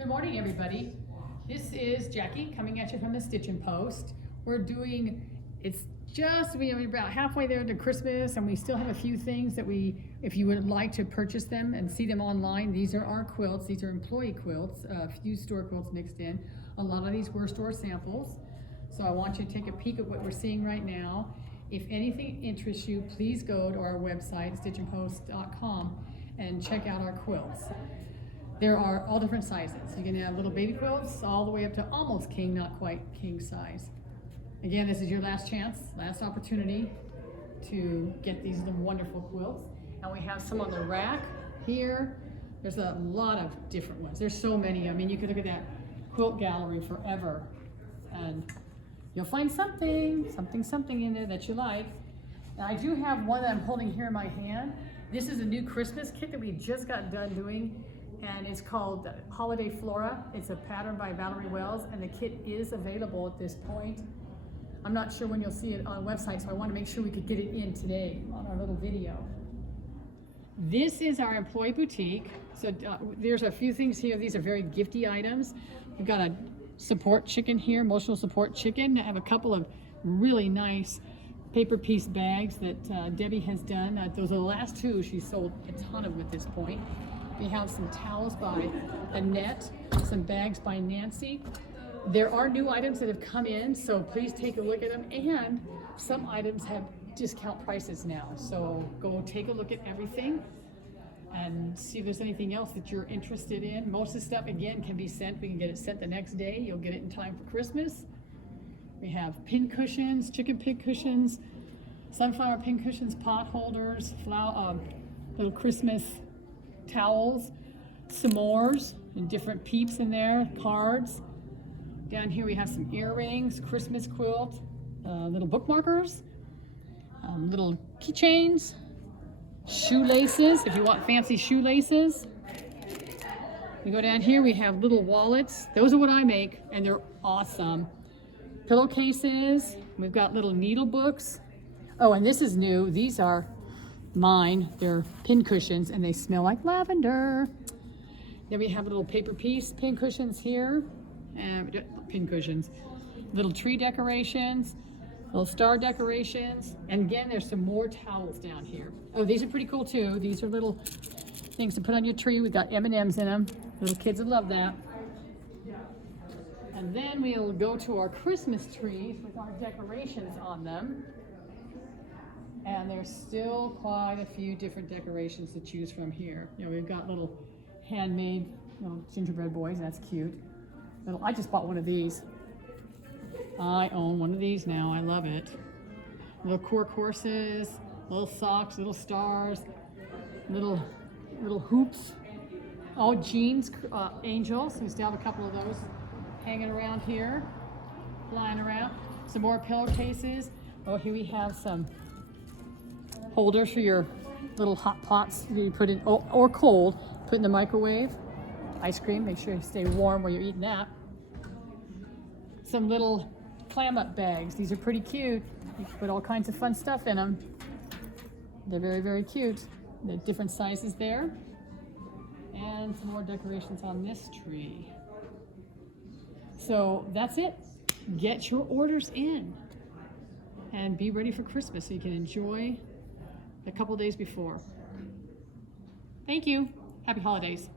Good morning, everybody. This is Jackie coming at you from the Stitchin Post. It's just we're about halfway there to Christmas, and we still have a few things that if you would like to purchase them and see them online, these are our quilts. These are employee quilts, a few store quilts mixed in. A lot of these were store samples. So I want you to take a peek at what we're seeing right now. If anything interests you, please go to our website, stitchinpost.com, and check out our quilts. There are all different sizes. You can have little baby quilts all the way up to almost king, not quite king size. Again, this is your last chance, last opportunity to get these wonderful quilts. And we have some on the rack here. There's a lot of different ones. There's so many. I mean, you could look at that quilt gallery forever, and you'll find something in there that you like. And I do have one that I'm holding here in my hand. This is a new Christmas kit that we just got done doing, and it's called Holiday Flora. It's a pattern by Valori, and the kit is available at this point. I'm not sure when you'll see it on the website, so I want to make sure we could get it in today on our little video. This is our employee boutique. So there's a few things here. These are very gifty items. We've got a support chicken here, emotional support chicken. I have a couple of really nice paper piece bags that Debbie has done. Those are the last two she sold a ton of at this point. We have some towels by Annette, some bags by Nancy. There are new items that have come in, so please take a look at them. And some items have discount prices now. So go take a look at everything and see if there's anything else that you're interested in. Most of the stuff, again, can be sent. We can get it sent the next day. You'll get it in time for Christmas. We have pin cushions, chicken pin cushions, sunflower pin cushions, pot holders, little Christmas towels, s'mores, and different peeps in there, cards. Down here we have some earrings, Christmas quilt, little bookmarkers, little keychains, shoelaces, if you want fancy shoelaces. We go down here, we have little wallets. Those are what I make, and they're awesome. Pillowcases, we've got little needle books. Oh, and this is new. These are mine. They're pin cushions, and they smell like lavender. Then we have little paper piece pin cushions here, and pin cushions, little tree decorations, little star decorations, and again, there's some more towels down here. Oh, these are pretty cool too. These are little things to put on your tree. We've got M&Ms in them. Little kids would love that. And then we'll go to our Christmas trees with our decorations on them. And there's still quite a few different decorations to choose from here. You know, we've got little handmade little gingerbread boys. That's cute. I just bought one of these. I own one of these now. I love it. Little cork horses, little socks, little stars, little hoops. Oh, jeans, angels. We still have a couple of those hanging around here, flying around. Some more pillowcases. Oh, here we have some holders for your little hot pots you put in, or cold, put in the microwave. Ice cream, make sure you stay warm while you're eating that. Some little clam up bags. These are pretty cute. You can put all kinds of fun stuff in them. They're very, very cute. They're different sizes there. And some more decorations on this tree. So that's it. Get your orders in and be ready for Christmas so you can enjoy a couple days before. Thank you. Happy holidays.